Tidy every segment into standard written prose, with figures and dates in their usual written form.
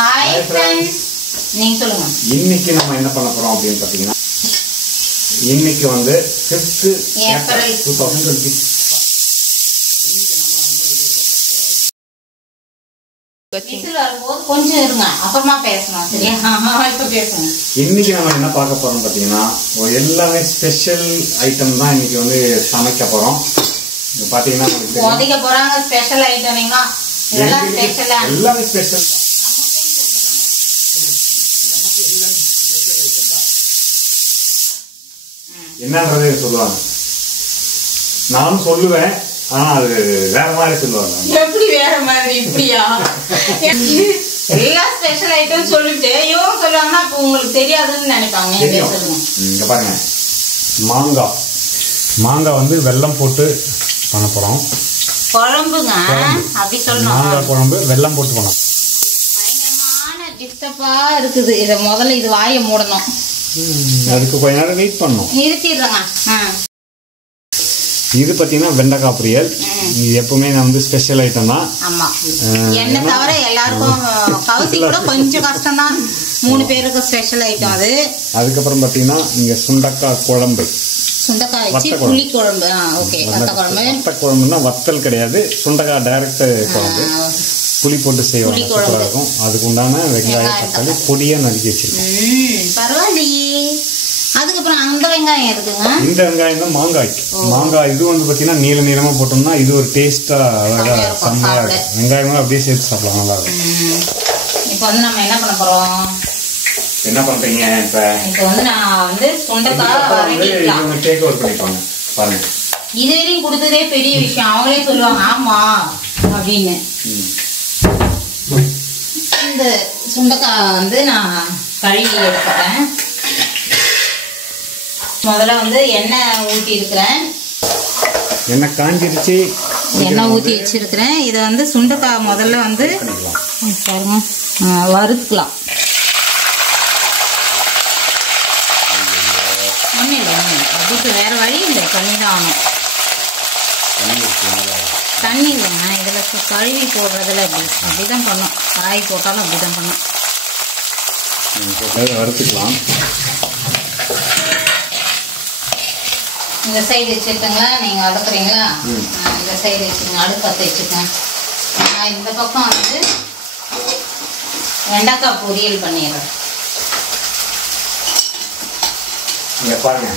Hi friends, நீங்க சொல்லுங்க. இன்னைக்கு நம்ம என்ன பண்ண போறோம் அப்படினு பாத்தீங்கன்னா, இன்னைக்கு வந்து 5th ஏப்ரல் 2020. இன்னைக்கு நம்ம என்ன வீடியோ பார்க்க போறோம்? விசில் வரும்போது கொஞ்சம் இருங்க, அப்புறமா பேசலாம். சரியா? இப்ப பேசுங்க. இன்னைக்கு நம்ம என்ன பார்க்க போறோம் பாத்தீங்கன்னா, எல்லாமே ஸ்பெஷல் ஐட்டம் தான் இன்னைக்கு வந்து சமைக்க போறோம். இது பாத்தீங்கன்னா கோதிக்க போறாங்க. ஸ்பெஷல் ஐட்டம்னா இதெல்லாம் ஸ்பெஷலா, எல்லாமே ஸ்பெஷல் தான். என்னன்றதே சொல்லுவாங்க, நானும் சொல்லுவேன். ஆனா அது வேற மாதிரி சொல்லுவாங்க. எப்படி வேற மாதிரி? இப்படியா? எல்லா ஸ்பெஷல் ஐட்டம் சொல்லிட்டு இவங்க சொல்லுவாங்கன்னா அப்ப உங்களுக்கு தெரியாதுன்னு நினைப்பாங்க. இங்க பாருங்க, மாங்காய் வந்து வெல்லம் போட்டு பண்ண போறோம். குழம்புங்க அப்படி சொல்லணும். மாங்காய் குழம்பு வெல்லம் போட்டு பண்ணோம். பயங்கரமான டிஸ்டர்பா இருக்குது. இத முதல்ல இது வாயை மூடணும். அதுக்கு கொஞ்ச நேரம் வெயிட் பண்ணணும். நிறுத்திடுறேங்க. இது பாத்தீங்கன்னா வெண்டைக்காய் பொரியல். இது எப்பவுமே நான் வந்து ஸ்பெஷல் ஐட்டம் தான். ஆமா, என்ன தவிர எல்லாருக்கும் கவுசி கூட கொஞ்சம் கஷ்டம் தான். 3 பேருக்கு ஸ்பெஷல் ஐட்டம் அது. அதுக்கப்புறம் பாத்தீங்கன்னா இங்க சுண்டக்காய் குழம்பு, சுண்டக்காய் வச்சு புளி குழம்பு. ஓகே, வத்த குழம்பு. வத்த குழம்புனா வத்தல் கிடையாது, சுண்டக்காய் டைரக்ட் குழம்பு. புளி போட்டு செய்வாங்க, சூப்பரா இருக்கும். அதுக்கு உண்டான வெங்காயம் தக்காளி பொடியா நறுக்கி வச்சிருக்கோம். பரவாயில்லையே. அதுக்கப்புறம் அந்த வெங்காயம் இருக்குங்க. இந்த வெங்காயம் தான் மாங்காய். இது வந்து பாத்தீங்கன்னா நீள நீளமா போட்டோம்னா இது ஒரு டேஸ்டா அழகா செம்மையா இருக்கும். வெங்காயமும் அப்படியே சேர்த்து சாப்பிடலாம், நல்லா இருக்கும். இப்போ வந்து நம்ம என்ன பண்ண போறோம்? என்ன பண்றீங்க இப்ப? இப்போ வந்து நான் வந்து சுண்டைக்காய் வதக்கிக்கலாம். டேக் ஓவர் பண்ணிப்பாங்க பாருங்க. இதுவரையும் கொடுத்ததே பெரிய விஷயம். அவங்களே சொல்லுவாங்க ஆமா அப்படின்னு. இந்த சுண்டைக்காய் வந்து நான் கழுவி எடுத்துக்கிறேன். முதல்ல வந்து எண்ணெய் ஊற்றி இருக்கிறேன். எண்ணெய் காஞ்சிருச்சு. எண்ணெய் ஊற்றி வச்சிருக்கிறேன். இதை வந்து சுண்டைக்காய் முதல்ல வந்து பாருங்க வறுத்துக்கலாம். ஒன்றும் இல்லை, அதுக்கு வேற வழி இல்லை, தண்ணி தான் ஆகணும். தண்ணி இல்லைங்க, இதில் கழுவி போடுறதுல அப்படிதான் பண்ணும். காய் போட்டாலும் அப்படிதான் பண்ணும். வறுத்துக்கலாம். இந்த சைடு வச்சுருக்கீங்களா? நீங்கள் வதக்குறீங்களா? இந்த சைடு வச்சுக்கோங்க, அடுப்பு பற்ற வச்சுக்கோங்க. நான் இந்த பக்கம் வந்து வெண்டைக்காய் பொரியல் பண்ணிடுறேன். இங்க பாருங்க,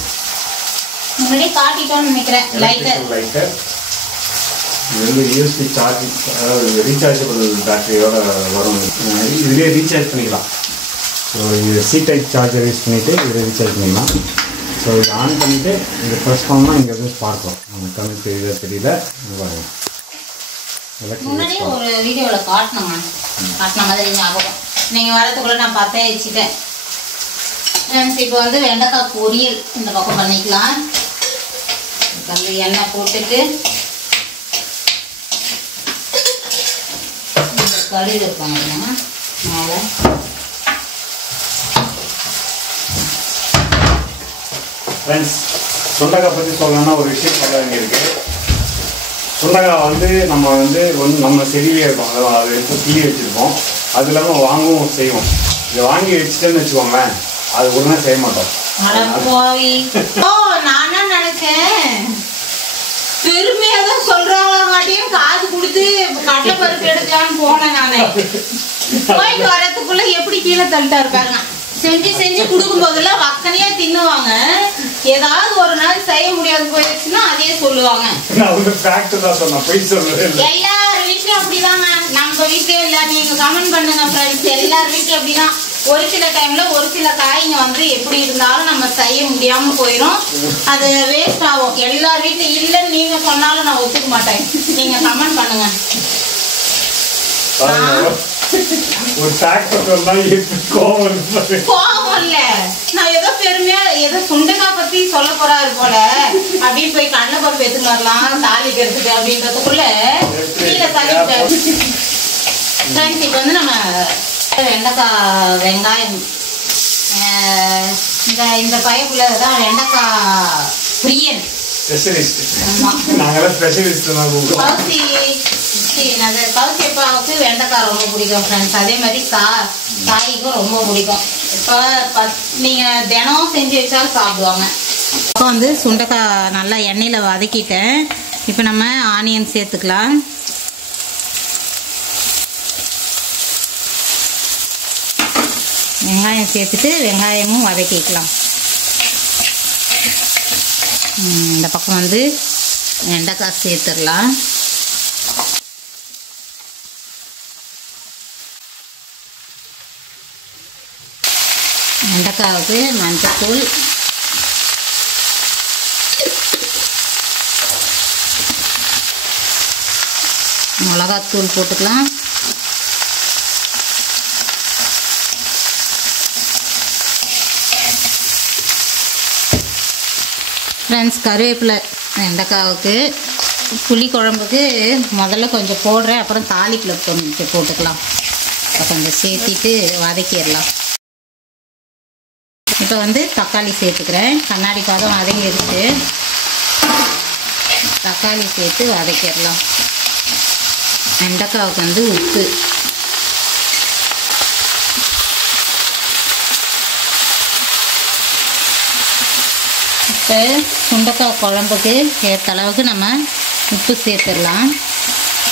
முன்னாடி காட்டிட்டோன்னு நினைக்கிறேன். லைட்டர் இது வந்து யூஎஸ்பி சார்ஜ், அதாவது ரீசார்ஜபிள் பேட்டரியோட வரும். இதுலேயே ரீசார்ஜ் பண்ணிக்கலாம். ஸோ இது சி டைப் சார்ஜர் யூஸ் பண்ணிவிட்டு இதை ரீசார்ஜ் பண்ணிக்கலாம். ஸோ இதை ஆன் பண்ணிவிட்டு இதை ப்ரெஸ் பண்ணோம்னா இங்கே வந்து ஸ்பார்க் வரும். நமக்கு கணக்கு தெரியல. முன்னாடி ஒரு வீடியோவில் காட்டின மாதிரி ஞாபகம். நீங்கள் வரதுக்குள்ளே நான் பார்த்தே வச்சுட்டேன். இப்போ வந்து வெண்டைக்காய் பொரியல் இந்த பக்கம் பண்ணிக்கலாம். வந்து எண்ணெய் போட்டுட்டு இந்த கடுகு இருப்பாங்க மேலே. ஃப்ரெண்ட்ஸ், சுண்டைக்காய் பற்றி சொல்லணும்னா ஒரு விஷயம் சொல்ல வேண்டியிருக்கு. சுண்டைக்காய் வந்து நம்ம நம்ம செடியிலே இருக்கோம், அதை எடுத்து கிளி வச்சுருப்போம். அது இல்லாமல் வாங்கவும் செய்வோம். இதை வாங்கி வச்சுட்டேன்னு வச்சுக்கோங்களேன், அது உடனே செய்ய மாட்டோம். நானா நினைச்சேன் பெருமையா தான் சொல்றாங்களாட்டியும் காது கொடுத்து கடலை பருப்பு எடுக்கலான்னு போனேன். நானே போயிட்டு வரதுக்குள்ள எப்படி கீழே தள்ளிட்டா இருப்பாங்க. செஞ்சு கொடுக்கும் போதெல்லாம் வக்கனையா தின்னுவாங்க. ஏதாவது ஒரு நாள் செய்ய முடியாது போயிடுச்சுன்னா அதே சொல்லுவாங்க. எல்லார் வீட்லயும் அப்படிதாங்க. நம்ம வீட்லயும் இல்ல, நீங்க கமெண்ட் பண்ணுங்க ஃப்ரெண்ட்ஸ். எல்லார் வீட்லயும் அப்படிதான். ஒரு சில டைம்ல ஒரு சில காய்ங்க வந்து எப்படி இருந்தாலும் நம்ம செய்ய முடியாம போயிடும், அது வேஸ்ட் ஆகும். எல்லார் வீட்லயும் இல்லைன்னு நீங்க சொன்னாலும் நான் ஒத்துக்க மாட்டேன். நீங்க கமெண்ட் பண்ணுங்க. கோவம் இல்ல, நான் ஏதோ பெருமையா ஏதோ சுண்டைக்காய் பத்தி சொல்ல போறாரு போல அப்படின்னு போய் கடலை பருப்பு எடுத்துட்டு வரலாம் தாளிக்கிறதுக்கு அப்படின்றதுக்குள்ள கீழே தள்ளிட்டேன். இப்போ வந்து நம்ம வெண்டைக்காய் வெங்காயம் இந்த பையக்குள்ளதான் வெண்டைக்காய் பிரியன். கவுச்சப்பாவுக்கு வெண்டைக்காய் ரொம்ப பிடிக்கும் ஃப்ரெண்ட்ஸ். அதே மாதிரி காய்க்கும் ரொம்ப பிடிக்கும். இப்போ நீங்கள் தினம் செஞ்சு வச்சாலும் சாப்பிடுவாங்க. இப்போ வந்து சுண்டைக்காய் நல்லா எண்ணெயில் வதக்கிட்டேன். இப்போ நம்ம ஆனியன் சேர்த்துக்கலாம். வெங்காயம் சேர்த்துட்டு வெங்காயமும் வதக்கிக்கலாம். இந்த பக்கம் வந்து வெண்டைக்காய் சேர்த்துடலாம். வெண்டைக்காவுக்கு மஞ்சள்தூள், மிளகாத்தூள் போட்டுக்கலாம். ஃப்ரெண்ட்ஸ், கருவேப்பிலை வெண்டைக்காவுக்கு புளி குழம்புக்கு முதல்ல கொஞ்சம் போடுறேன், அப்புறம் தாளிப்பில் கொஞ்சம் போட்டுக்கலாம். இப்போ கொஞ்சம் சேர்த்திட்டு வதக்கிடலாம். இப்போ வந்து தக்காளி சேர்த்துக்கிறேன். கண்ணாடி பாதம் வதங்கிடுச்சு. தக்காளி சேர்த்து வதக்கிடலாம். வெண்டைக்காவுக்கு வந்து உப்பு, இப்போ சுண்டைக்காய் குழம்புக்கு ஏற்ற அளவுக்கு நம்ம உப்பு சேர்த்துடலாம்.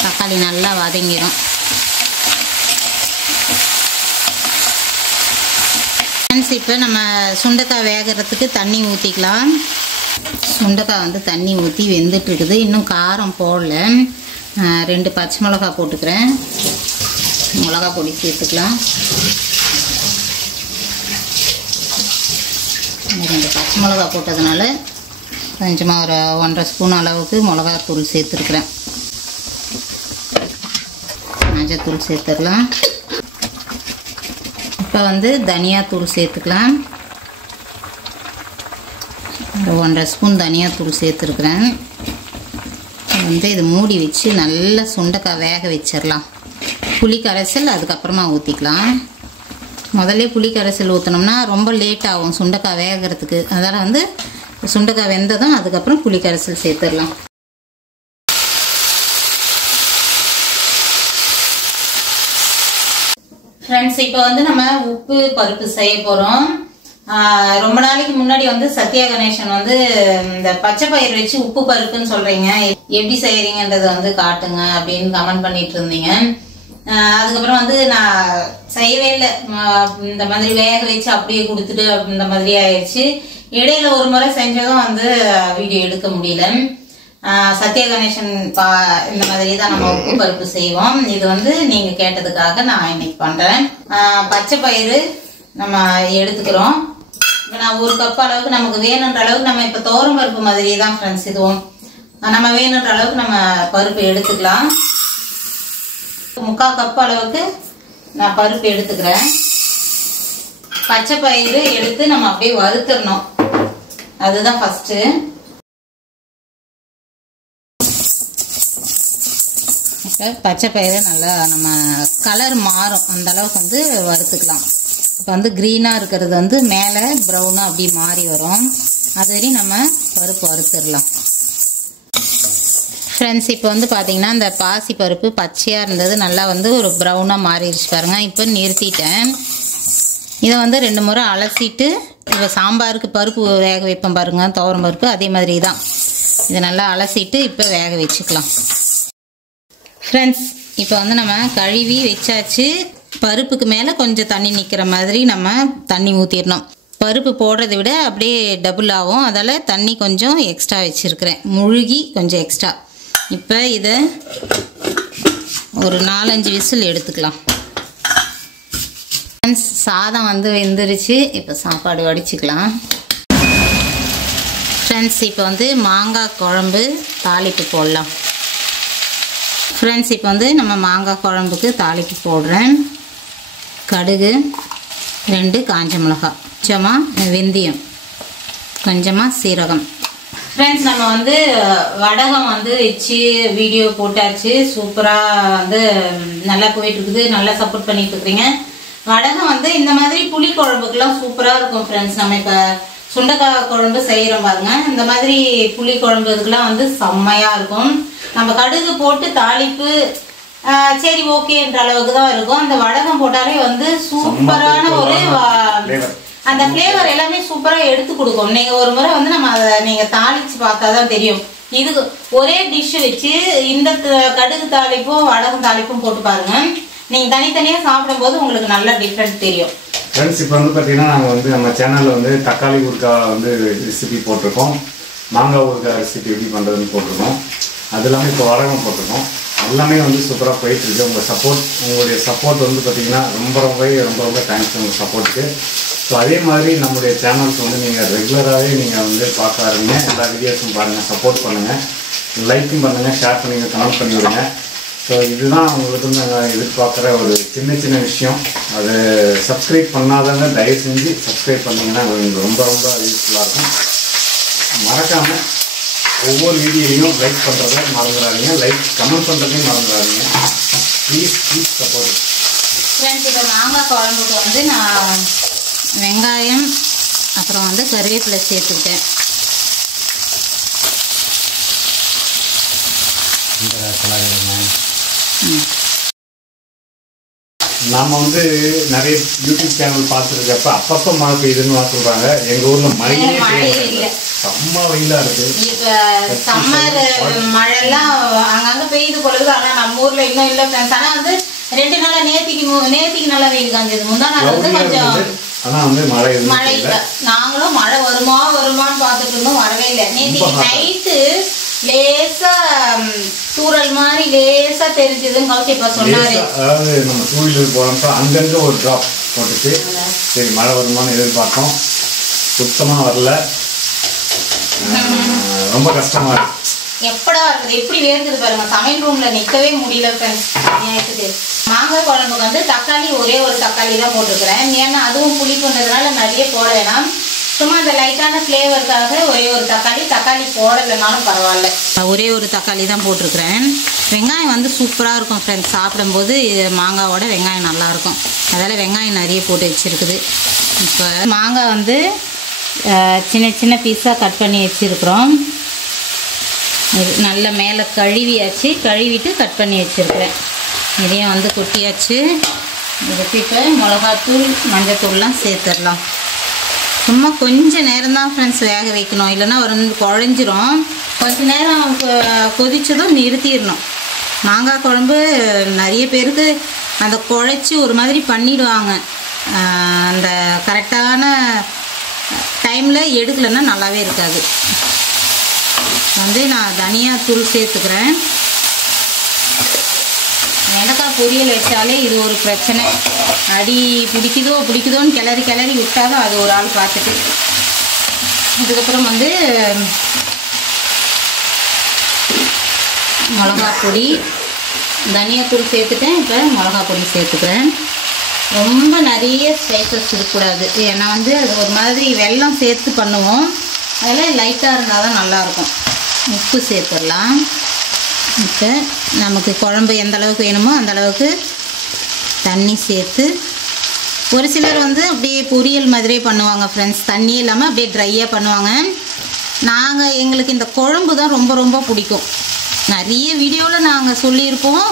தக்காளி நல்லா வதங்கிடும். ஃப்ரெண்ட்ஸ், இப்போ நம்ம சுண்டைக்காய் வேகிறதுக்கு தண்ணி ஊற்றிக்கலாம். சுண்டைக்காய் வந்து தண்ணி ஊற்றி வெந்துட்டுருக்குது. இன்னும் காரம் போடல. 2 பச்சை மிளகாய் போட்டுக்கிறேன். மிளகா பொடி சேர்த்துக்கலாம். 2 பச்சை மிளகா போட்டதுனால கொஞ்சமாக ஒரு 1.5 ஸ்பூன் அளவுக்கு மிளகாத்தூள் சேர்த்துருக்குறேன். மஞ்சத்தூள் சேர்த்துடலாம். இப்போ வந்து தனியாத்தூள் சேர்த்துக்கலாம். ஒரு 1.5 ஸ்பூன் தனியாத்தூள் சேர்த்துருக்குறேன். வந்து இது மூடி வச்சு நல்லா சுண்டைக்காய் வேக வச்சிடலாம். புளி கரைசல் அதுக்கப்புறமா ஊற்றிக்கலாம். முதல்ல புளி கரைசல் ஊற்றினோம்னா ரொம்ப லேட் ஆகும் சுண்டைக்காய் வேகிறதுக்கு. அதனால் வந்து சுண்டைக்காய் வெந்ததும் அதுக்கப்புறம் புளி கரைசல் சேர்த்துடலாம். ஃப்ரெண்ட்ஸ், இப்போ வந்து நம்ம உப்பு பருப்பு செய்ய போகிறோம். ரொம்ப நாளைக்கு முன்னாடி வந்து சத்யா கணேசன் வந்து இந்த பச்சை பயிர் வச்சு உப்பு பருப்புன்னு சொல்றீங்க, எப்படி செய்யறீங்கன்றத வந்து காட்டுங்க அப்படின்னு கமெண்ட் பண்ணிட்டு இருந்தீங்க. அதுக்கப்புறம் வந்து நான் செய்யவே இல்லை. இந்த மாதிரி வேக வச்சு அப்படியே கொடுத்துட்டு இந்த மாதிரி ஆயிடுச்சு. இடையில ஒரு முறை செஞ்சதும் வந்து வீடியோ எடுக்க முடியல. சத்யா கணேசன் இந்த மாதிரி தான் நம்ம உப்பு பருப்பு செய்வோம். இது வந்து நீங்க கேட்டதுக்காக நான் இன்னைக்கு பண்றேன். பச்சை பயிறு நம்ம எடுத்துக்கிறோம். நான் 1 கப் அளவுக்கு நமக்கு வேணுன்ற அளவுக்கு நம்ம இப்ப துவரம் பருப்பு மாதிரி தான் ஃப்ரெண்ட்ஸ் இதுவும். நம்ம வேணுன்ற அளவுக்கு நம்ம பருப்பு எடுத்துக்கலாம். 3/4 கப் அளவுக்கு நான் பருப்பு எடுத்துக்கிறேன். பச்சை பயிறு எடுத்து நம்ம அப்படியே வறுத்துடணும். அதுதான் ஃபர்ஸ்ட். பச்சை பயிறு நல்லா நம்ம கலர் மாறும் அந்த அளவுக்கு வந்து வறுத்துக்கலாம். இப்போ வந்து க்ரீனாக இருக்கிறது வந்து மேலே ப்ரௌனாக அப்படி மாறி வரும். அது வரையும் நம்ம பருப்பு வறுத்துடலாம். ஃப்ரெண்ட்ஸ், இப்போ வந்து பார்த்தீங்கன்னா இந்த பாசி பருப்பு பச்சையாக இருந்தது நல்லா வந்து ஒரு ப்ரௌனாக மாறிடுச்சு பாருங்க. இப்போ நிறுத்திட்டேன். இதை வந்து 2 முறை அலசிட்டு இப்போ சாம்பாருக்கு பருப்பு வேக வைப்பேன் பாருங்க, துவரம் பருப்பு அதே மாதிரி தான். இதை நல்லா அலசிட்டு இப்போ வேக வச்சுக்கலாம். ஃப்ரெண்ட்ஸ், இப்போ வந்து நம்ம கழுவி வச்சாச்சு. பருப்புக்கு மேலே கொஞ்சம் தண்ணி நிற்கிற மாதிரி நம்ம தண்ணி ஊற்றிடணும். பருப்பு போடுறதை விட அப்படியே டபுள் ஆகும். அதால் தண்ணி கொஞ்சம் எக்ஸ்ட்ரா வச்சுருக்கிறேன், முழுகி கொஞ்சம் எக்ஸ்ட்ரா. இப்போ இதை ஒரு 4-5 விசில் எடுத்துக்கலாம். ஃப்ரெண்ட்ஸ், சாதம் வந்து வெந்துருச்சு. இப்போ சாப்பாடு வடிச்சுக்கலாம். ஃப்ரெண்ட்ஸ், இப்போ வந்து மாங்காய் குழம்பு தாளிப்பு போடலாம். ஃப்ரெண்ட்ஸ், இப்போ வந்து நம்ம மாங்காய் குழம்புக்கு தாளிப்பு போடுறேன். கடுகு, 2 காஞ்ச மிளகாய், கொஞ்சமாக வெந்தயம், கொஞ்சமாக சீரகம். ஃப்ரெண்ட்ஸ், நம்ம வந்து வடகம் வந்து வச்சு வீடியோ போட்டாச்சு. சூப்பராக வந்து நல்லா போயிட்டுருக்குது. நல்லா சப்போர்ட் பண்ணிட்டு இருக்கிறீங்க. வடகம் வந்து இந்த மாதிரி புளி குழம்புக்கெல்லாம் சூப்பராக இருக்கும் ஃப்ரெண்ட்ஸ். நம்ம இப்போ சுண்டைக்காய் குழம்பு செய்கிறோம் பாருங்க, இந்த மாதிரி புளி குழம்பு இதுக்கெல்லாம் வந்து செம்மையாக இருக்கும். நம்ம கடுகு போட்டு தாளிப்பு சரி ஓகேன்ற அளவுக்கு தான் இருக்கும். அந்த வடகம் போட்டாலே வந்து சூப்பரான ஒரு அந்த ஃப்ளேவர் எல்லாமே சூப்பராக எடுத்து கொடுக்கும். நீங்கள் ஒரு முறை வந்து நம்ம அதை நீங்கள் தாளித்து பார்த்தா தான் தெரியும். இதுக்கு ஒரே டிஷ் வச்சு இந்த கடுகு தாளிப்பும் வடகம் தாளிப்பும் போட்டு பாருங்க. நீங்கள் தனித்தனியாக சாப்பிடும்போது உங்களுக்கு நல்ல டிஃப்ரெண்ட் தெரியும். ஃப்ரெண்ட்ஸ் இப்போ வந்து பார்த்தீங்கன்னா நாங்கள் வந்து நம்ம சேனலில் வந்து தக்காளி ஊறுகாய் வந்து ரெசிபி போட்டிருக்கோம், மாங்காய் ஊறுகாய் ரெசிபி எப்படி பண்ணுறதுன்னு போட்டிருக்கோம். அது இல்லாமல் இப்போ வடகம் போட்டிருக்கோம். எல்லாமே வந்து சூப்பராக போயிட்டுருக்கு. உங்களுடைய சப்போர்ட் வந்து பார்த்தீங்கன்னா ரொம்ப தேங்க்ஸ் உங்கள் சப்போர்ட்டுக்கு. ஸோ அதே மாதிரி நம்முடைய சேனல்ஸ் வந்து நீங்கள் ரெகுலராகவே நீங்கள் வந்து பார்க்காருங்க. எல்லா வீடியோஸும் பாருங்கள், சப்போர்ட் பண்ணுங்கள், லைக்கும் பண்ணுங்கள், ஷேர் பண்ணுங்க, கமெண்ட் பண்ணி விடுங்க. ஸோ இதுதான் உங்களுக்கு நாங்கள் எதிர்பார்க்குற ஒரு சின்ன விஷயம். அது சப்ஸ்கிரைப் பண்ணாதவங்க தயவு செஞ்சு சப்ஸ்கிரைப் பண்ணிங்கன்னா உங்களுக்கு ரொம்ப யூஸ்ஃபுல்லாக இருக்கும். மறக்காமல் ஒவ்வொரு வீடியோலையும் லைக் பண்ணுறத மறந்துடாதீங்க, லைக் கமெண்ட் பண்ணுறதையும் மறந்துடாதீங்க. Please support. ஃப்ரெண்ட்ஸ் இப்போ மாங்காய் குழம்புக்கு வந்து நான் வெங்காயம் அப்புறம் வந்து கருவேப்பிலை சேர்த்துக்கிட்டேன். நம்ம வந்து நிறைய யூடியூப் சேனல் பார்த்துருக்கப்ப அப்பப்போ மழை பெய்யுதுன்னு சொல்கிறாங்க. எங்கள் ஊரில் மழையே இல்லை, செம்ம வெயிலாக இருக்குது. இப்போ சம்மர் மழைலாம் அங்கங்கே பெய்யுது போல. ஆனால் நம்ம ஊரில் இன்னும் இல்லை ஃப்ரெண்ட்ஸ். ஆனால் வந்து 2 நாளாக நேத்திக்கு நல்லா வெயில் காஞ்சது. முந்தா நாள் வந்து கொஞ்சம் ஆனால் வந்து மழை இல்லை. நாங்களும் மழை வருமான்னு பார்த்துட்டு இருந்தோம், வரவே இல்லை. நேத்திக்கு நைட்டு லேசா தூரல் மாதிரி லேசா தெரிஞ்சதுன்னு கௌசிப்பா சொன்னாரு. அதாவது நம்ம 2 வீலர் போறப்ப அங்கங்க ஒரு டிராப் போட்டுச்சு. சரி மழை வருமானு எதிர்பார்த்தோம், சுத்தமா வரல. ரொம்ப கஷ்டமா இருக்கு. எப்படா இருக்குது, எப்படி வேர்க்குது பாருங்க. சமையல் ரூம்ல நிக்கவே முடியல ஃப்ரெண்ட்ஸ். மாங்காய் குழம்புக்கு வந்து தக்காளி ஒரே ஒரு தக்காளி தான் போட்டுருக்கிறேன். ஏன்னா அதுவும் புளி பண்ணதுனால நிறைய போட வேணாம். சும்மா அந்த லைட்டான ஃப்ளேவருக்காக ஒரே ஒரு தக்காளி போடலைனாலும் பரவாயில்ல, ஒரே ஒரு தக்காளி தான் போட்டிருக்கிறேன். வெங்காயம் வந்து சூப்பராக இருக்கும் ஃப்ரெண்ட்ஸ். சாப்பிடும்போது மாங்காவோட வெங்காயம் நல்லாயிருக்கும். அதனால் வெங்காயம் நிறைய போட்டு வச்சுருக்குது. இப்போ மாங்காய் வந்து சின்ன பீஸாக கட் பண்ணி வச்சுருக்குறோம். நல்ல மேலே கழுவிட்டு கட் பண்ணி வச்சுருக்கிறேன். இதையும் வந்து கொட்டியாச்சு. இதுக்கு இப்போ மிளகாத்தூள் மஞ்சத்தூள்லாம் சேர்த்துடலாம். சும்மா கொஞ்சம் நேரம் தான் ஃப்ரெண்ட்ஸ் வேக வைக்கணும், இல்லைன்னா ஒரு குழஞ்சிரும். கொஞ்சம் நேரம் கொதிச்சதும் நிறுத்திடணும். மாங்காய் குழம்பு நிறைய பேருக்கு அந்த குழைச்சி ஒரு மாதிரி பண்ணிடுவாங்க. அந்த கரெக்டான டைமில் எடுக்கலைன்னா நல்லாவே இருக்காது. வந்து நான் தனியாத்தூள் சேர்த்துக்கிறேன். வெண்டைக்காய் பொரியல் வச்சாலே இது ஒரு பிரச்சனை. அடி பிடிக்குதோன்னு கிளறி விட்டாலும் அது ஒரு ஆள் பார்த்துட்டு. இதுக்கப்புறம் வந்து மிளகா பொடி, தனியாத்தூள் சேர்த்துட்டேன். இப்போ மிளகா பொடி சேர்த்துக்கிறேன். ரொம்ப நிறைய ஸ்பைசஸ் இருக்கக்கூடாது, ஏன்னா வந்து அது ஒரு மாதிரி வெல்லம் சேர்த்து பண்ணுவோம். அதில் லைட்டாக இருந்தால் தான் நல்லாயிருக்கும். உப்பு சேர்த்துடலாம். இப்போ நமக்கு குழம்பு எந்த அளவுக்கு வேணுமோ அந்த அளவுக்கு தண்ணி சேர்த்து, ஒரு சிலர் வந்து அப்படியே பொரியல் மாதிரியே பண்ணுவாங்க ஃப்ரெண்ட்ஸ். தண்ணி இல்லாமல் அப்படியே ட்ரையாக பண்ணுவாங்க. எங்களுக்கு இந்த குழம்பு தான் ரொம்ப பிடிக்கும். நிறைய வீடியோவில் நாங்கள் சொல்லியிருப்போம்.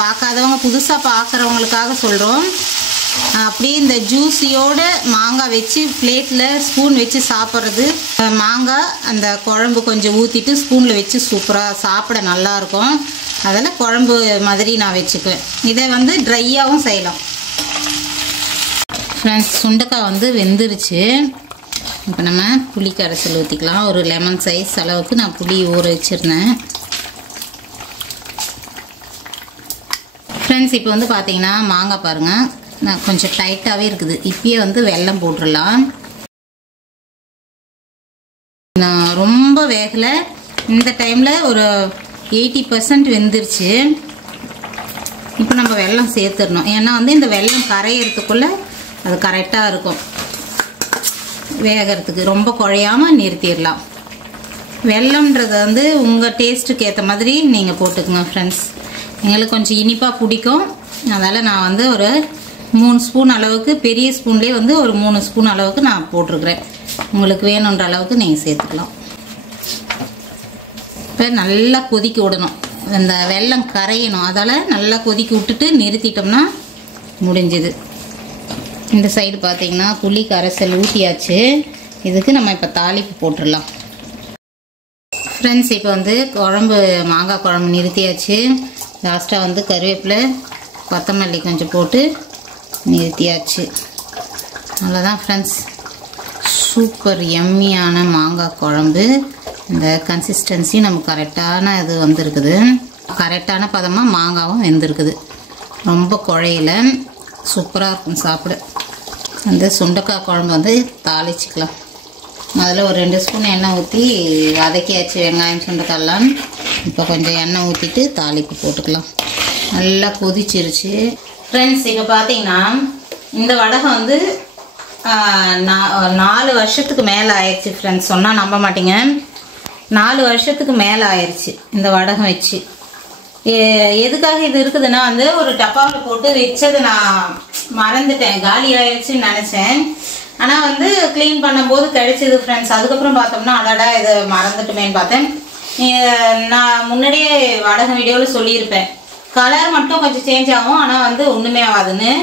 பார்க்காதவங்க புதுசாக பார்க்குறவங்களுக்காக சொல்கிறோம். அப்படியே இந்த ஜூஸியோட மாங்காய் வச்சு பிளேட்டில் ஸ்பூன் வச்சு சாப்பிட்றது. மாங்காய் அந்த குழம்பு கொஞ்சம் ஊற்றிட்டு ஸ்பூனில் வச்சு சூப்பராக சாப்பிட நல்லாயிருக்கும். அதில் குழம்பு மாதிரி நான் வச்சுக்குவேன். இதை வந்து ட்ரையாகவும் செய்யலாம் ஃப்ரெண்ட்ஸ். சுண்டைக்காய் வந்து வெந்துருச்சு. இப்போ நம்ம புளி கரைசல் ஊற்றிக்கலாம். ஒரு லெமன் சைஸ் அளவுக்கு நான் புளி ஊற வச்சுருந்தேன் ஃப்ரெண்ட்ஸ். இப்போ வந்து பார்த்தீங்கன்னா மாங்காய் பாருங்கள், நான் கொஞ்சம் டைட்டாகவே இருக்குது. இப்பயே வந்து வெல்லம் போட்டுடலாம். நான் ரொம்ப வேகலை. இந்த டைமில் ஒரு 80% வெந்துருச்சு. இப்போ நம்ம வெல்லம் சேர்த்துடணும். ஏன்னா வந்து இந்த வெல்லம் கரையிறதுக்குள்ளே அது கரெக்டாக இருக்கும் வேகிறதுக்கு. ரொம்ப குழையாமல் நிறுத்திடலாம். வெல்லம்ன்றது வந்து உங்கள் டேஸ்ட்டுக்கு ஏற்ற மாதிரி நீங்கள் போட்டுக்குங்க ஃப்ரெண்ட்ஸ். எங்களுக்கு கொஞ்சம் இனிப்பாக பிடிக்கும். அதனால் நான் வந்து ஒரு 3 ஸ்பூன் அளவுக்கு, பெரிய ஸ்பூன்லேயே வந்து ஒரு 3 ஸ்பூன் அளவுக்கு நான் போட்டிருக்கிறேன். உங்களுக்கு வேணுன்ற அளவுக்கு நீங்கள் சேர்த்துக்கலாம். இப்போ நல்லா கொதிக்க விடணும். அந்த வெல்லம் கரையணும். அதால் நல்லா கொதிக்க விட்டுட்டு நிறுத்திட்டோம்னா முடிஞ்சுது. இந்த சைடு பார்த்தீங்கன்னா புளி கரைசல் ஊற்றியாச்சு. இதுக்கு நம்ம இப்போ தாளிப்பு போட்டுடலாம். ஃப்ரெண்ட்ஸ், இப்போ வந்து குழம்பு மாங்காய் குழம்பு நிறுத்தியாச்சு. லாஸ்ட்டாக வந்து கருவேப்பிலை கொத்தமல்லி கொஞ்சம் போட்டு நிறுத்தியாச்சு. அவ்வளோதான் ஃப்ரெண்ட்ஸ், சூப்பர் எம்மியான மாங்காய் குழம்பு. இந்த கன்சிஸ்டன்சி நமக்கு கரெக்டான இது வந்திருக்குது. கரெக்டான பதமாக மாங்காவும் வெந்திருக்குது. ரொம்ப குழையில சூப்பராக இருக்கும் சாப்பிட. அந்த சுண்டைக்காய் குழம்பு வந்து தாளிச்சிக்கலாம். அதில் ஒரு 2 ஸ்பூன் எண்ணெய் ஊற்றி வதக்கியாச்சு வெங்காயம் சுண்டைக்காயெல்லாம். இப்போ கொஞ்சம் எண்ணெய் ஊற்றிட்டு தாளிப்பு போட்டுக்கலாம். நல்லா கொதிச்சிருச்சு. ஃப்ரெண்ட்ஸ், இப்போ பார்த்தீங்கன்னா இந்த வடகம் வந்து 4 வருஷத்துக்கு மேலே ஆயிடுச்சு ஃப்ரெண்ட்ஸ். சொன்னால் நம்ப மாட்டீங்க, 4 வருஷத்துக்கு மேலே ஆயிடுச்சு இந்த வடகம் வச்சு. எதுக்காக இது இருக்குதுன்னா வந்து ஒரு டப்பாவில் போட்டு வச்சது நான் மறந்துட்டேன், காலி ஆயிடுச்சுன்னு நினச்சேன். ஆனால் வந்து க்ளீன் பண்ணும்போது கிடைச்சிது ஃப்ரெண்ட்ஸ். அதுக்கப்புறம் பார்த்தோம்னா அடடா இதை மறந்துட்டுமேன்னு பார்த்தேன். நான் முன்னாடியே வடகம் வீடியோவில் சொல்லியிருப்பேன், கலர் மட்டும் கொஞ்சம் சேஞ்ச் ஆகும், ஆனால் வந்து ஒன்றுமே ஆகாதுன்னு.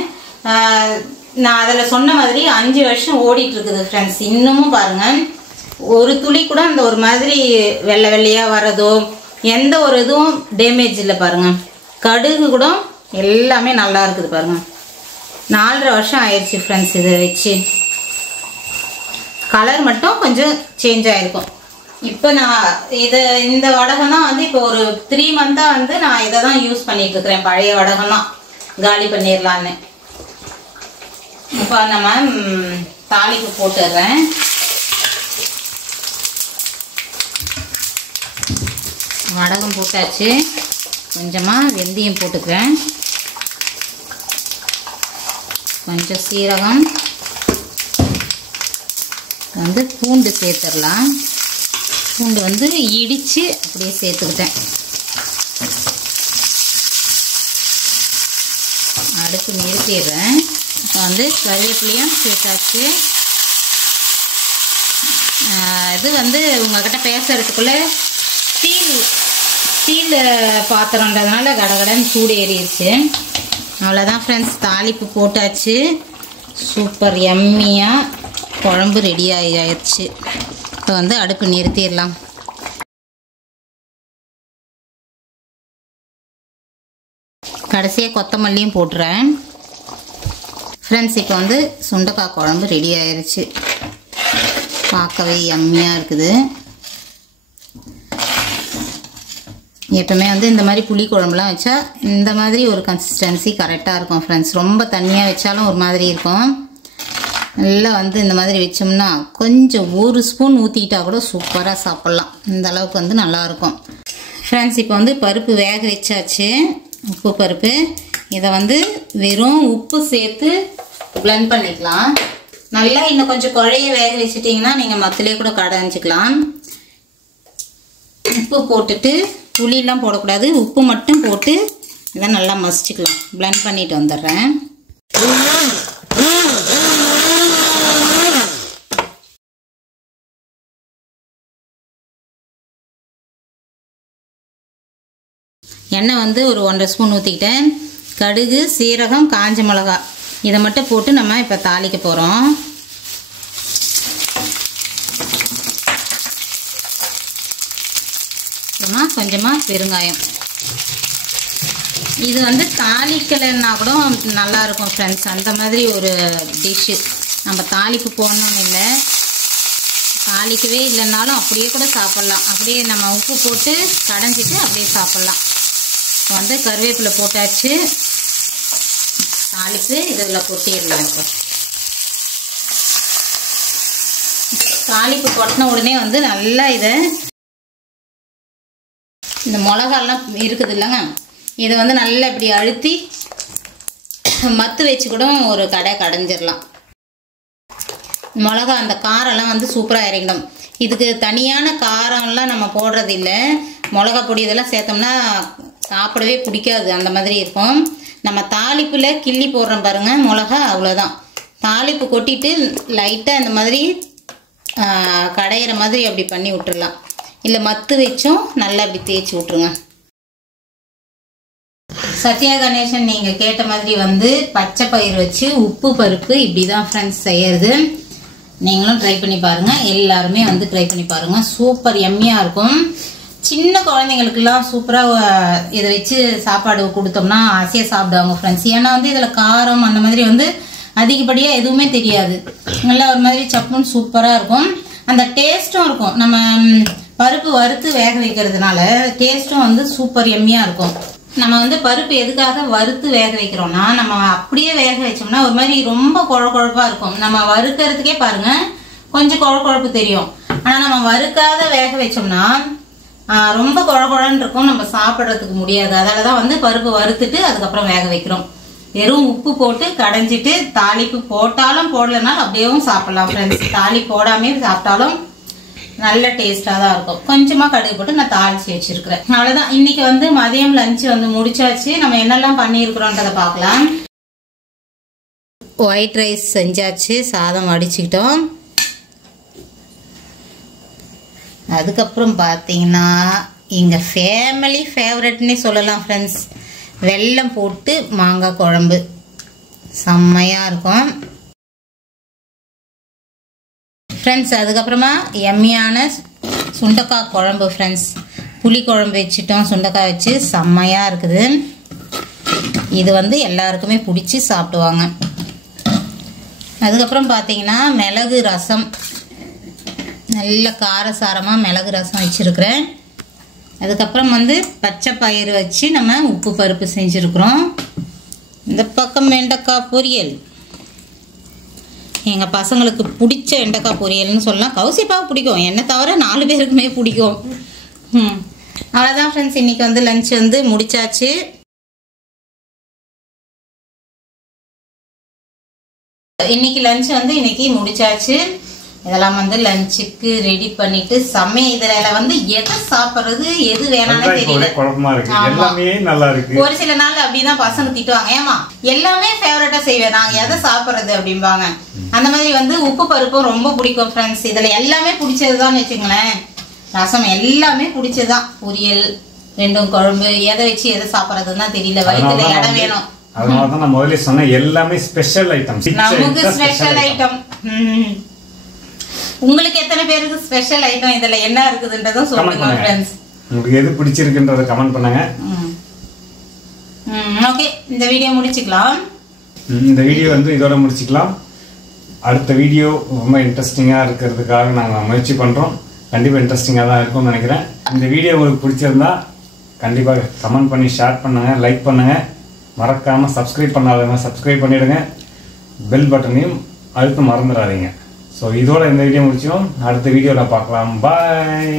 நான் அதில் சொன்ன மாதிரி 5 வருஷம் ஓடிட்டு இருக்குது ஃப்ரெண்ட்ஸ். இன்னமும் பாருங்கள், ஒரு துளி கூட அந்த ஒரு மாதிரி வெள்ளை வெள்ளையாக வரதோ எந்த ஒரு இதுவும் டேமேஜ் இல்லை பாருங்கள். கடுகு கூட எல்லாமே நல்லா இருக்குது பாருங்கள். 4.5 வருஷம் ஆயிடுச்சு ஃப்ரெண்ட்ஸ் இதை வச்சு. கலர் மட்டும் கொஞ்சம் சேஞ்ச் ஆகிருக்கும். இப்போ நான் இந்த வடகம் தான் வந்து இப்போ ஒரு 3 மந்த்தாக வந்து நான் இதை தான் யூஸ் பண்ணிட்டு இருக்கிறேன். பழைய வடகம் தான் காலி பண்ணிடலான்னு. இப்போ நம்ம தாளிப்பு போட்டுடுறேன். வடகம் போட்டாச்சு. கொஞ்சமாக வெந்தயம் போட்டுக்கிறேன், கொஞ்சம் சீரகம், வந்து பூண்டு சேர்த்துடலாம். பூண்டு வந்து இடித்து அப்படியே சேர்த்துக்கிட்டேன். அடுத்து நிறுத்திடுறேன். இப்போ வந்து கருவேப்பிலையும் சேர்த்தாச்சு. இது வந்து உங்கள்கிட்ட பேசுறதுக்குள்ளே ஸ்டீல் பாத்திரன்றதுனால கடகடன்னு சூடு ஏறிடுச்சு. அவ்வளோதான் ஃப்ரெண்ட்ஸ், தாளிப்பு போட்டாச்சு. சூப்பர் எம்மியாக குழம்பு ரெடி ஆகிடுச்சு. இப்போ வந்து அடுப்பு நிறுத்திடலாம். கடைசியாக கொத்தமல்லியும் போட்டுறேன். ஃப்ரெண்ட்ஸ், இப்போ வந்து சுண்டைக்காய் குழம்பு ரெடி ஆயிடுச்சு. பார்க்கவே எம்மியாக இருக்குது. எப்பவுமே வந்து இந்த மாதிரி புளி குழம்புலாம் வச்சா இந்த மாதிரி ஒரு கன்சிஸ்டன்சி கரெக்டாக இருக்கும் ஃப்ரெண்ட்ஸ். ரொம்ப தண்ணியாக வச்சாலும் ஒரு மாதிரி இருக்கும். நல்லா வந்து இந்த மாதிரி வச்சோம்னா கொஞ்சம் 1 ஸ்பூன் ஊற்றிக்கிட்டா கூட சூப்பராக சாப்பிட்லாம். இந்த அளவுக்கு வந்து நல்லாயிருக்கும் ஃப்ரெண்ட்ஸ். இப்போ வந்து பருப்பு வேக வச்சாச்சு, உப்பு பருப்பு. இதை வந்து வெறும் உப்பு சேர்த்து பிளெண்ட் பண்ணிக்கலாம். நல்லா இன்னும் கொஞ்சம் குழைய வேக வச்சுட்டிங்கன்னா நீங்கள் மத்திலே கூட கடைஞ்சிக்கலாம். உப்பு போட்டுட்டு, புளியெல்லாம் போடக்கூடாது, உப்பு மட்டும் போட்டு இதை நல்லா மசிச்சுக்கலாம். பிளெண்ட் பண்ணிட்டு வந்துடுறேன். எண்ணெய் வந்து ஒரு 1.5 ஸ்பூன் ஊற்றிக்கிட்டேன். கடுகு, சீரகம், காஞ்ச மிளகா இதை மட்டும் போட்டு நம்ம இப்போ தாளிக்க போகிறோம். கொஞ்சமாக பெருங்காயம். இது வந்து தாளிக்கலைன்னா கூட நல்லாயிருக்கும் ஃப்ரெண்ட்ஸ். அந்த மாதிரி ஒரு டிஷ்ஷு. நம்ம தாளிப்பு போடணும்னு இல்லை, தாளிக்கவே இல்லைன்னாலும் அப்படியே கூட சாப்பிட்லாம். அப்படியே நம்ம உப்பு போட்டு கடைஞ்சிட்டு அப்படியே சாப்பிட்லாம். வந்து கருவேப்பிலை போட்டாச்சு. தாளிப்பு இதில் கொட்டிடலாம். இப்போ தாளிப்பு கொட்டின உடனே வந்து நல்லா இதை இந்த மிளகாலாம் இருக்குது இல்லைங்க, இதை வந்து நல்லா இப்படி அழுத்தி மத்து வச்சு கூட ஒரு கடைஞ்சிடலாம். மிளகா அந்த காரெல்லாம் வந்து சூப்பராக இறங்கிடும். இதுக்கு தனியான காரம்லாம் நம்ம போடுறது இல்லை. மிளகா பொடி இதெல்லாம் சேர்த்தோம்னா சாப்பிடவே பிடிக்காது, அந்த மாதிரி இருக்கும். நம்ம தாளிப்பில் கிள்ளி போடுறோம் பாருங்கள் மிளகா, அவ்வளோதான். தாளிப்பு கொட்டிட்டு லைட்டாக இந்த மாதிரி கடையிற மாதிரி அப்படி பண்ணி விட்டுடலாம். இல்லை மத்து வச்சும் நல்லா அப்படி தேய்ச்சி விட்ருங்க. சத்யா கணேசன் நீங்க கேட்ட மாதிரி வந்து பச்சை பயிர் வச்சு உப்பு பருப்பு இப்படிதான் ஃப்ரெண்ட்ஸ் செய்யறது. நீங்களும் ட்ரை பண்ணி பாருங்க, எல்லாருமே வந்து ட்ரை பண்ணி பாருங்க. சூப்பர் எம்மியா இருக்கும். சின்ன குழந்தைங்களுக்குலாம் சூப்பரா இதை வச்சு சாப்பாடு கொடுத்தோம்னா ஆசையா சாப்பிடுவாங்க ஃப்ரெண்ட்ஸ். ஏன்னா வந்து இதுல காரம் அந்த மாதிரி வந்து அதிகப்படியா எதுவுமே தெரியாது. நல்லா ஒரு மாதிரி சப்புன்னு சூப்பரா இருக்கும். அந்த டேஸ்டும் இருக்கும். நம்ம பருப்பு வறுத்து வேக வைக்கிறதுனால டேஸ்டும் வந்து சூப்பர் எம்மியா இருக்கும். நம்ம வந்து பருப்பு எதுக்காக வறுத்து வேக வைக்கிறோம்னா, நம்ம அப்படியே வேக வச்சோம்னா ஒரு மாதிரி ரொம்ப குழப்பா இருக்கும். நம்ம வறுக்கிறதுக்கே பாருங்க கொஞ்சம் குழப்பு தெரியும். ஆனா நம்ம வறுக்காத வேக வச்சோம்னா ரொம்ப குழன்னு இருக்கும், நம்ம சாப்பிட்றதுக்கு முடியாது. அதனாலதான் வந்து பருப்பு வறுத்துட்டு அதுக்கப்புறம் வேக வைக்கிறோம். வெறும் உப்பு போட்டு கடைஞ்சிட்டு தாளிப்பு போட்டாலும் போடலனாலும் அப்படியேவும் சாப்பிடலாம் ஃப்ரெண்ட்ஸ். தாளி போடாமே சாப்பிட்டாலும் நல்ல டேஸ்டா தான் இருக்கும். கொஞ்சமா கடுகு போட்டு நான் தாளிச்சு வச்சிருக்கிறேன். அவ்வளவுதான். இன்னைக்கு வந்து மதியம் லஞ்ச் வந்து முடிச்சாச்சு. நம்ம என்னெல்லாம் பண்ணியிருக்கிறோன்றத பார்க்கலாம். ஒயிட் ரைஸ் செஞ்சாச்சு, சாதம் வடிச்சுக்கிட்டோம். அதுக்கப்புறம் பார்த்தீங்கன்னா எங்க ஃபேமிலி ஃபேவரட்னே சொல்லலாம் ஃப்ரெண்ட்ஸ், வெல்லம் போட்டு மாங்காய் குழம்பு செம்மையா இருக்கும் ஃப்ரெண்ட்ஸ். அதுக்கப்புறமா எம்மியான சுண்டைக்காய் குழம்பு ஃப்ரெண்ட்ஸ். புளி குழம்பு வச்சுட்டோம், சுண்டைக்காய் வச்சு செம்மையா இருக்குது. இது வந்து எல்லாருக்குமே பிடிச்சி சாப்பிடுவாங்க. அதுக்கப்புறம் பார்த்தீங்கன்னா மிளகு ரசம், நல்ல காரசாரமாக மிளகு ரசம் வச்சுருக்கிறேன். அதுக்கப்புறம் வந்து பச்சை பயிறு வச்சு நம்ம உப்பு பருப்பு செஞ்சுருக்குறோம். இந்த பக்கம் வெண்டைக்காய் பொரியல், எங்கள் பசங்களுக்கு பிடிச்ச வெண்டைக்காய் பொரியல்னு சொல்லலாம். கௌசிப்பாவும் பிடிக்கும், என்னை தவிர 4 பேருக்குமே பிடிக்கும். அவ்வளோதான் ஃப்ரெண்ட்ஸ், இன்னைக்கு வந்து லஞ்ச் வந்து முடிச்சாச்சு. இன்னைக்கு லஞ்ச் வந்து இன்னைக்கு முடிச்சாச்சு. இதெல்லாம் வந்து லஞ்சுக்கு ரெடி பண்ணிட்டு இதுல வந்து எதை சாப்பிடுறது எது வேணாலும் தெரியல, குழப்பமா இருக்கு. எல்லாமே நல்லா இருக்கு. ஒரு சில நாள் அப்படிதான் பசங்க திட்டுவாங்க, ஏமா எல்லாமே ஃபேவரட்டா செய்வேன், நாங்க எதை சாப்பிடுறது அப்படிம்பாங்க. அந்த மாதிரி வந்து உப்பு பருப்பும் ரொம்ப பிடிக்கும் ஃப்ரெண்ட்ஸ். இதுல எல்லாமே பிடிச்சதுதான் வச்சுங்களேன். ரசம் எல்லாமே பிடிச்சதுதான், பொரியல் ரெண்டும் குழம்பு, எதை வச்சு எதை சாப்பிடுறதுன்னா தெரியல, வயிற்றுல இடம் வேணும். அதனாலதான் நான் முதல்ல சொன்னேன் எல்லாமே ஸ்பெஷல் ஐட்டம். நமக்கு ஸ்பெஷல் ஐட்டம். உங்களுக்கு எத்தனை பேருக்கு ஸ்பெஷல் ஐட்டம் இதுல என்ன இருக்குதுன்றதும் சொல்லுங்க फ्रेंड्स. உங்களுக்கு எது பிடிச்சிருக்குன்றத கமெண்ட் பண்ணுங்க. ஓகே, இந்த வீடியோ முடிச்சுக்கலாம். இந்த வீடியோ வந்து இதோட முடிச்சுக்கலாம். அடுத்த வீடியோ ரொம்ப இன்ட்ரெஸ்டிங்கா இருக்கிறதுக்காக நாங்க முயற்சி பண்றோம். கண்டிப்பா இன்ட்ரெஸ்டிங்கா தான் இருக்கும்னு நினைக்கிறேன். இந்த வீடியோ உங்களுக்கு பிடிச்சிருந்தா கண்டிப்பா கமெண்ட் பண்ணி ஷேர் பண்ணுங்க, லைக் பண்ணுங்க. மறக்காம சப்ஸ்கிரைப் பண்ணாதவங்க சப்ஸ்கிரைப் பண்ணிடுங்க. பெல் பட்டனையும் அழுத்த மறந்துடாதீங்க. ஸோ இதோட இந்த வீடியோ முடிச்சோம். அடுத்த வீடியோவில் பார்க்கலாம். பாய்.